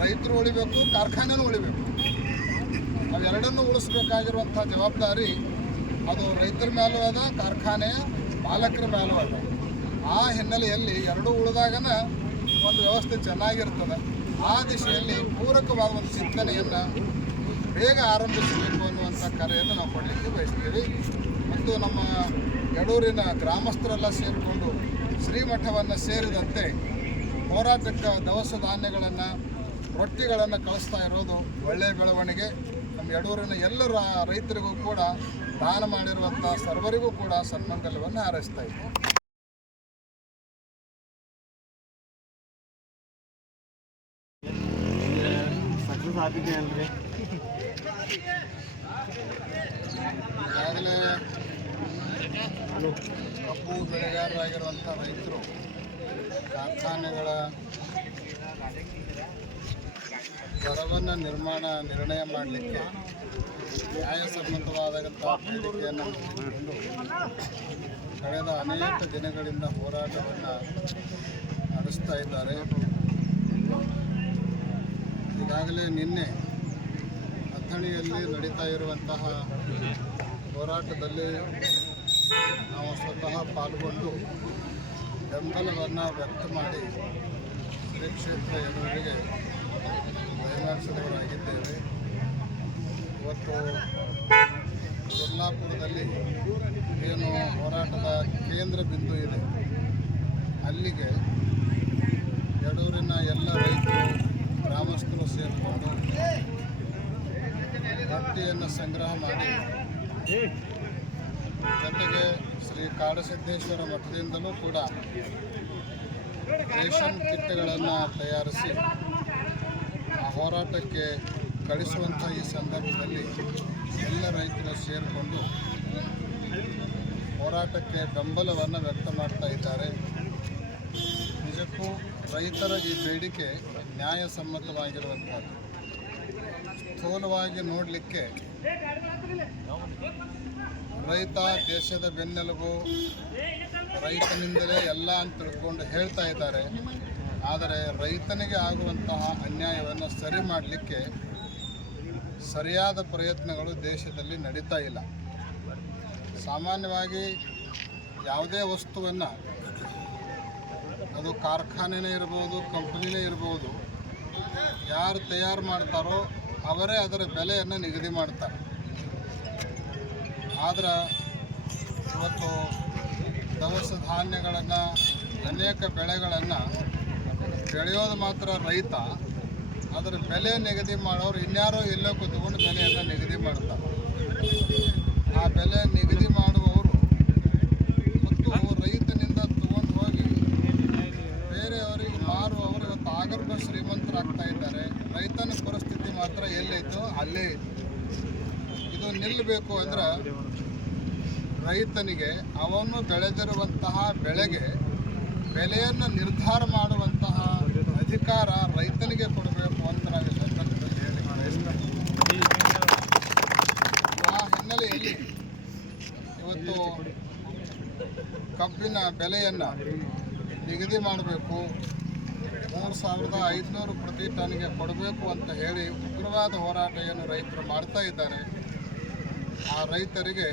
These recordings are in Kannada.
ರೈತರು ಉಳಿಬೇಕು, ಕಾರ್ಖಾನೆನೂ ಉಳಿಬೇಕು. ಅವೆರಡನ್ನೂ ಉಳಿಸ್ಬೇಕಾಗಿರುವಂಥ ಜವಾಬ್ದಾರಿ ಅದು ರೈತರ ಮೇಲೂ ಅದ, ಕಾರ್ಖಾನೆಯ ಮಾಲಕರ ಮೇಲೂ ಅದ. ಆ ಹಿನ್ನೆಲೆಯಲ್ಲಿ ಎರಡೂ ಉಳಿದಾಗನ ಒಂದು ವ್ಯವಸ್ಥೆ ಚೆನ್ನಾಗಿರ್ತದೆ. ಆ ದಿಶೆಯಲ್ಲಿ ಪೂರಕವಾದ ಒಂದು ಚಿಂತನೆಯನ್ನು ಬೇಗ ಆರಂಭಿಸಬೇಕು ಅನ್ನುವಂಥ ಕರೆಯನ್ನು ನಾವು ಕೊಡಲಿಕ್ಕೆ ಬಯಸ್ತೀವಿ. ಮತ್ತು ನಮ್ಮ ಎಡೂರಿನ ಗ್ರಾಮಸ್ಥರೆಲ್ಲ ಸೇರಿಕೊಂಡು ಶ್ರೀಮಠವನ್ನು ಸೇರಿದಂತೆ ಹೋರಾಟಕ್ಕೆ ದವಸ ಧಾನ್ಯಗಳನ್ನು ರೊಟ್ಟಿಗಳನ್ನು ಕಳಿಸ್ತಾ ಇರೋದು ಒಳ್ಳೆಯ ಬೆಳವಣಿಗೆ. ನಮ್ಮ ಯಡೂರಿನ ಎಲ್ಲರ ರೈತರಿಗೂ ಕೂಡ ದಾನ ಮಾಡಿರುವಂಥ ಸರ್ವರಿಗೂ ಕೂಡ ಸನ್ಮಂಗಲವನ್ನು ಹಾರೈಸ್ತಾ ಇದ್ದೀವಿ ಈಗಾಗಲೇ ಕಬ್ಬು ಬೆಳೆಗಾರರಾಗಿರುವಂಥ ರೈತರು ಕಾರ್ಖಾನೆಗಳ ದರವನ್ನು ನಿರ್ಮಾಣ, ನಿರ್ಣಯ ಮಾಡಲಿಕ್ಕೆ ನ್ಯಾಯಸಮ್ಮತವಾದಂಥ ಬೇಡಿಕೆಯನ್ನು ಇಟ್ಟುಕೊಂಡು ಕಳೆದ ಅನೇಕ ದಿನಗಳಿಂದ ಹೋರಾಟವನ್ನು ನಡೆಸ್ತಾ ಇದ್ದಾರೆ. ಈಗಾಗಲೇ ನಿನ್ನೆ ಅಥಣಿಯಲ್ಲಿ ನಡೀತಾ ಇರುವಂತಹ ಹೋರಾಟದಲ್ಲಿ ನಾವು ಸ್ವತಃ ಪಾಲ್ಗೊಂಡು ಬೆಂಬಲವನ್ನು ವ್ಯಕ್ತ ಮಾಡಿ ಶ್ರೀ ಕ್ಷೇತ್ರ ಎದುರಿಗೆ ಇವತ್ತು ಕೊಲ್ಲಾಪುರದಲ್ಲಿ ಏನು ಹೋರಾಟದ ಕೇಂದ್ರ ಬಿಂದು ಇದೆ. ಅಲ್ಲಿಗೆ ಯಡೂರಿನ ಎಲ್ಲ ರೈತರು, ಗ್ರಾಮಸ್ಥರು ಸೇರಿಕೊಂಡು ಬಟ್ಟೆಯನ್ನು ಸಂಗ್ರಹ ಮಾಡಿ ಜೊತೆಗೆ ಶ್ರೀ ಕಾಡಸಿದ್ದೇಶ್ವರ ಮಠದಿಂದಲೂ ಕೂಡ ರೇಷನ್ ಕಿಟ್ಗಳನ್ನು ತಯಾರಿಸಿ ಹೋರಾಟಕ್ಕೆ ಕಳಿಸುವಂಥ ಈ ಸಂದರ್ಭದಲ್ಲಿ ಎಲ್ಲ ರೈತರು ಸೇರಿಕೊಂಡು ಹೋರಾಟಕ್ಕೆ ಬೆಂಬಲವನ್ನು ವ್ಯಕ್ತ ಮಾಡ್ತಾ ಇದ್ದಾರೆ. ನಿಜಕ್ಕೂ ರೈತರ ಈ ಬೇಡಿಕೆ ನ್ಯಾಯಸಮ್ಮತವಾಗಿರುವಂಥದ್ದು. ಸ್ಥೂಲವಾಗಿ ನೋಡಲಿಕ್ಕೆ ರೈತ ದೇಶದ ಬೆನ್ನೆಲುಬು ರೈತನಿಂದಲೇ ಎಲ್ಲ ಅಂತ ತಿಳ್ಕೊಂಡು ಹೇಳ್ತಾ ಇದ್ದಾರೆ. ಆದರೆ ರೈತನಿಗೆ ಆಗುವಂತಹ ಅನ್ಯಾಯವನ್ನು ಸರಿ ಮಾಡಲಿಕ್ಕೆ ಸರಿಯಾದ ಪ್ರಯತ್ನಗಳು ದೇಶದಲ್ಲಿ ನಡೀತಾ ಇಲ್ಲ. ಸಾಮಾನ್ಯವಾಗಿ ಯಾವುದೇ ವಸ್ತುವನ್ನು ಅದು ಕಾರ್ಖಾನೆನೇ ಇರ್ಬೋದು, ಕಂಪ್ನಿನೇ ಇರ್ಬೋದು, ಯಾರು ತಯಾರು ಮಾಡ್ತಾರೋ ಅವರೇ ಅದರ ಬೆಲೆಯನ್ನು ನಿಗದಿ ಮಾಡ್ತಾರೆ. ಆದರೆ ಇವತ್ತು ದವಸ ಧಾನ್ಯಗಳನ್ನು, ಅನೇಕ ಬೆಳೆಗಳನ್ನು ಬೆಳೆಯೋದು ಮಾತ್ರ ರೈತ. ಅದರ ಬೆಲೆ ನಿಗದಿ ಮಾಡೋರು ಇನ್ಯಾರೋ ಎಲ್ಲೋ ಕೂತ್ಕೊಂಡು ಬೆಲೆಯನ್ನು ನಿಗದಿ ಮಾಡ್ತಾರೆ ಆ ಬೆಲೆ ನಿಗದಿ ಮಾಡುವವರು ಮತ್ತು ರೈತನಿಂದ ತಗೊಂಡು ಹೋಗಿ ಬೇರೆಯವರಿಗೆ ಮಾರುವವರು ಇವತ್ತು ಆಗರ್ಭ ಶ್ರೀಮಂತರಾಗ್ತಾ ಇದ್ದಾರೆ. ರೈತನ ಪರಿಸ್ಥಿತಿ ಮಾತ್ರ ಎಲ್ಲೈತೋ ಅಲ್ಲೇ. ಇದೆ ಇದು ನಿಲ್ಲಬೇಕು ಅಂದ್ರೆ ರೈತನಿಗೆ ಅವನು ಬೆಳೆದಿರುವಂತಹ ಬೆಳೆಗೆ ಬೆಲೆಯನ್ನು ನಿರ್ಧಾರ ಮಾಡುವಂತಹ ಅಧಿಕಾರ ರೈತನಿಗೆ ಕೊಡಬೇಕು ಅಂತ ನಾವು ಸಂದರ್ಭದಲ್ಲಿ ಹೇಳಿ. ಆ ಹಿನ್ನೆಲೆಯಲ್ಲಿ ಇವತ್ತು ಕಬ್ಬಿನ ಬೆಲೆಯನ್ನು ನಿಗದಿ ಮಾಡಬೇಕು. ಮೂರು ಸಾವಿರದ ಐದುನೂರು ಪ್ರತಿ ಟನ್ಗೆ ಕೊಡಬೇಕು ಅಂತ ಹೇಳಿ ಉಗ್ರವಾದ ಹೋರಾಟ ಏನು ರೈತರು ಮಾಡ್ತಾ ಇದ್ದಾರೆ. ಆ ರೈತರಿಗೆ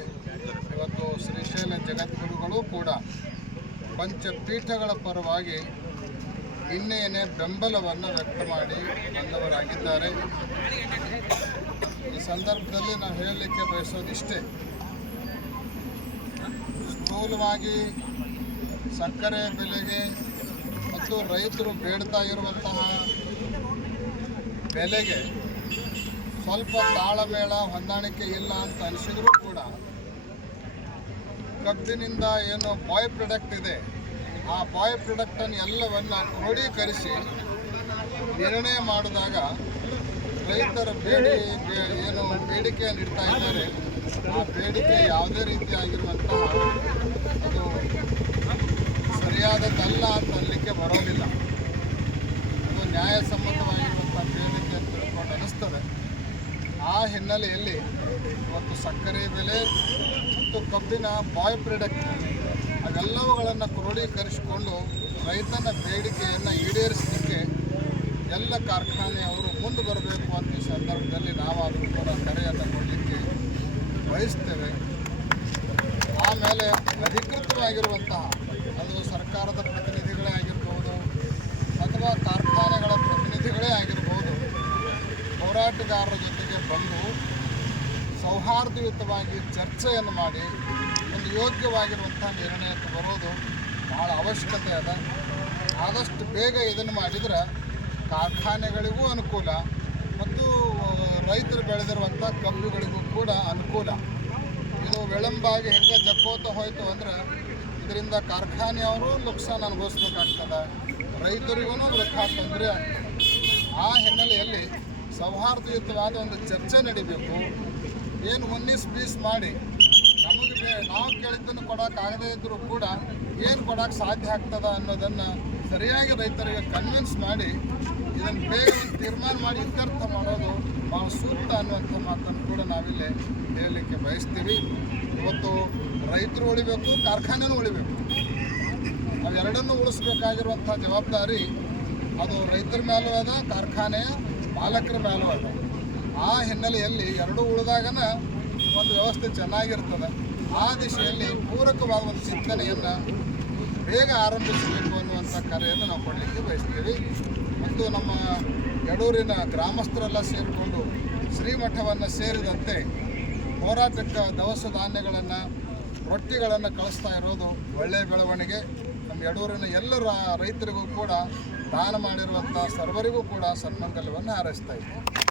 ಇವತ್ತು ಶ್ರೀಶೈಲ ಜಗದ್ಗುರುಗಳು ಕೂಡ ಪಂಚಪೀಠಗಳ ಪರವಾಗಿ ನಿನ್ನೆಯೇ ಬೆಂಬಲವನ್ನು ವ್ಯಕ್ತ ಮಾಡಿ ಬಂದವರಾಗಿದ್ದಾರೆ. ಈ ಸಂದರ್ಭದಲ್ಲಿ ನಾವು ಹೇಳಲಿಕ್ಕೆ ಬಯಸೋದಿಷ್ಟೇ, ಸ್ಥೂಲವಾಗಿ ಸಕ್ಕರೆ ಬೆಲೆಗೆ ಮತ್ತು ರೈತರು ಬೇಡ್ತಾ ಇರುವಂತಹ ಬೆಲೆಗೆ ಸ್ವಲ್ಪ ತಾಳಮೇಳ ಹೊಂದಾಣಿಕೆ ಇಲ್ಲ ಅಂತ ಅನಿಸಿದ್ರು ಕೂಡ ಕಬ್ಬಿನಿಂದ ಏನು ಬಾಯ್ ಪ್ರಾಡಕ್ಟ್ ಇದೆ. ಆ ಬಾಯ್ ಪ್ರಾಡಕ್ಟನ್ನು ಎಲ್ಲವನ್ನು ಕ್ರೋಢೀಕರಿಸಿ ನಿರ್ಣಯ ಮಾಡಿದಾಗ ರೈತರ ಬೇಡಿ ಏನು ಬೇಡಿಕೆಯನ್ನು ಇಡ್ತಾ ಇದ್ದಾರೆ. ಆ ಬೇಡಿಕೆ ಯಾವುದೇ ರೀತಿಯಾಗಿರುವಂತಹ ಅದು ಸರಿಯಾದದ್ದಲ್ಲ ಅಂತ ಅಲ್ಲಿಗೆ ಬರೋದಿಲ್ಲ. ಅದು ನ್ಯಾಯಸಮ್ಮತವಾಗಿರುವಂಥ ಬೇಡಿಕೆ ಅಂತ ತಿಳ್ಕೊಂಡು ಅನಿಸ್ತದೆ ಆ ಹಿನ್ನೆಲೆಯಲ್ಲಿ ಇವತ್ತು ಸಕ್ಕರೆ ಬೆಲೆ ಮತ್ತು ಕಬ್ಬಿನ ಬಾಯ್ ಪ್ರಾಡಕ್ಟ್ ಅವೆಲ್ಲವುಗಳನ್ನು ಕ್ರೋಢೀಕರಿಸಿಕೊಂಡು ರೈತನ ಬೇಡಿಕೆಯನ್ನು ಈಡೇರಿಸಲಿಕ್ಕೆ ಎಲ್ಲ ಕಾರ್ಖಾನೆಯವರು ಮುಂದೆ ಬರಬೇಕು ಅಂತ ಈ ಸಂದರ್ಭದಲ್ಲಿ ನಾವಾದರೂ ಕೂಡ ಕರೆಯನ್ನು ಕೊಡಲಿಕ್ಕೆ ಬಯಸ್ತೇವೆ. ಆಮೇಲೆ ಅಧಿಕೃತವಾಗಿರುವಂತಹ ಅದು ಸರ್ಕಾರದ ಪ್ರತಿನಿಧಿಗಳೇ ಆಗಿರ್ಬೋದು ಅಥವಾ ಕಾರ್ಖಾನೆಗಳ ಪ್ರತಿನಿಧಿಗಳೇ ಆಗಿರ್ಬೋದು ಹೋರಾಟಗಾರರ ಜೊತೆಗೆ ಬಂದು ಸೌಹಾರ್ದಯುತವಾಗಿ ಚರ್ಚೆಯನ್ನು ಮಾಡಿ ಯೋಗ್ಯವಾಗಿರುವಂಥ ನಿರ್ಣಯಕ್ಕೆ ಬರೋದು ಬಹಳ ಅವಶ್ಯಕತೆ ಅದ. ಆದಷ್ಟು ಬೇಗ ಇದನ್ನು ಮಾಡಿದ್ರೆ ಕಾರ್ಖಾನೆಗಳಿಗೂ ಅನುಕೂಲ ಮತ್ತು ರೈತರು ಬೆಳೆದಿರುವಂಥ ಕಬ್ಬುಗಳಿಗೂ ಕೂಡ ಅನುಕೂಲ. ಇದು ವಿಳಂಬಾಗಿ ಹೆಂಗೆ ಜಕ್ಕೋತ ಹೋಯ್ತು ಅಂದ್ರೆ ಇದರಿಂದ ಕಾರ್ಖಾನೆಯವರು ನುಕ್ಸಾನ ಅನುಭವಿಸ್ಬೇಕಾಗ್ತದೆ ರೈತರಿಗೂ ವೃಥಾ ತೊಂದರೆ ಆಗ್ತದೆ. ಆ ಹಿನ್ನೆಲೆಯಲ್ಲಿ ಸೌಹಾರ್ದಯುತವಾದ ಒಂದು ಚರ್ಚೆ ನಡಿಬೇಕು. ಏನು ಒನ್ನಿಸ್ ಪೀಸ್ ಮಾಡಿ ನಾವು ಕೇಳಿದ್ದನ್ನು ಕೊಡೋಕ್ಕಾಗದೇ ಇದ್ದರೂ ಕೂಡ ಏನು ಕೊಡಕ್ ಸಾಧ್ಯ ಆಗ್ತದ ಅನ್ನೋದನ್ನು ಸರಿಯಾಗಿ ರೈತರಿಗೆ ಕನ್ವಿನ್ಸ್ ಮಾಡಿ ಇದನ್ನು ಬೇಗ ತೀರ್ಮಾನ ಮಾಡಿ ಇತ್ಯರ್ಥ ಮಾಡೋದು ಭಾಳ ಸೂಕ್ತ ಅನ್ನುವಂಥ ಮಾತನ್ನು ಕೂಡ ನಾವಿಲ್ಲಿ ಹೇಳಲಿಕ್ಕೆ ಬಯಸ್ತೀವಿ. ಇವತ್ತು ರೈತರು ಉಳಿಬೇಕು, ಕಾರ್ಖಾನೆನೂ ಉಳಿಬೇಕು. ಅವೆರಡನ್ನೂ ಉಳಿಸ್ಬೇಕಾಗಿರುವಂಥ ಜವಾಬ್ದಾರಿ ಅದು ರೈತರ ಮೇಲೂ ಅದ, ಕಾರ್ಖಾನೆಯ ಮಾಲಕರ ಮೇಲೂ ಅದ. ಆ ಹಿನ್ನೆಲೆಯಲ್ಲಿ ಎರಡೂ ಉಳಿದಾಗನ ಒಂದು ವ್ಯವಸ್ಥೆ ಚೆನ್ನಾಗಿರ್ತದೆ. ಆ ದಿಶೆಯಲ್ಲಿ ಪೂರಕವಾದ ಒಂದು ಚಿಂತನೆಯನ್ನು ಬೇಗ ಆರಂಭಿಸಬೇಕು ಅನ್ನುವಂಥ ಕರೆಯನ್ನು ನಾವು ಕೊಡಲಿಕ್ಕೆ ಬಯಸ್ತೀವಿ. ಮತ್ತು ನಮ್ಮ ಎಡೂರಿನ ಗ್ರಾಮಸ್ಥರೆಲ್ಲ ಸೇರಿಕೊಂಡು ಶ್ರೀಮಠವನ್ನು ಸೇರಿದಂತೆ ಹೋರಾಟಕ್ಕೆ ದವಸ ಧಾನ್ಯಗಳನ್ನು, ರೊಟ್ಟಿಗಳನ್ನು ಕಳಿಸ್ತಾ ಇರೋದು ಒಳ್ಳೆಯ ಬೆಳವಣಿಗೆ. ನಮ್ಮ ಎಡೂರಿನ ಎಲ್ಲ ರೈತರಿಗೂ ಕೂಡ ದಾನ ಮಾಡಿರುವಂಥ ಸರ್ವರಿಗೂ ಕೂಡ ಸನ್ಮಂಗಲವನ್ನು ಹಾರೈಸ್ತಾ ಇದ್ದೀವಿ.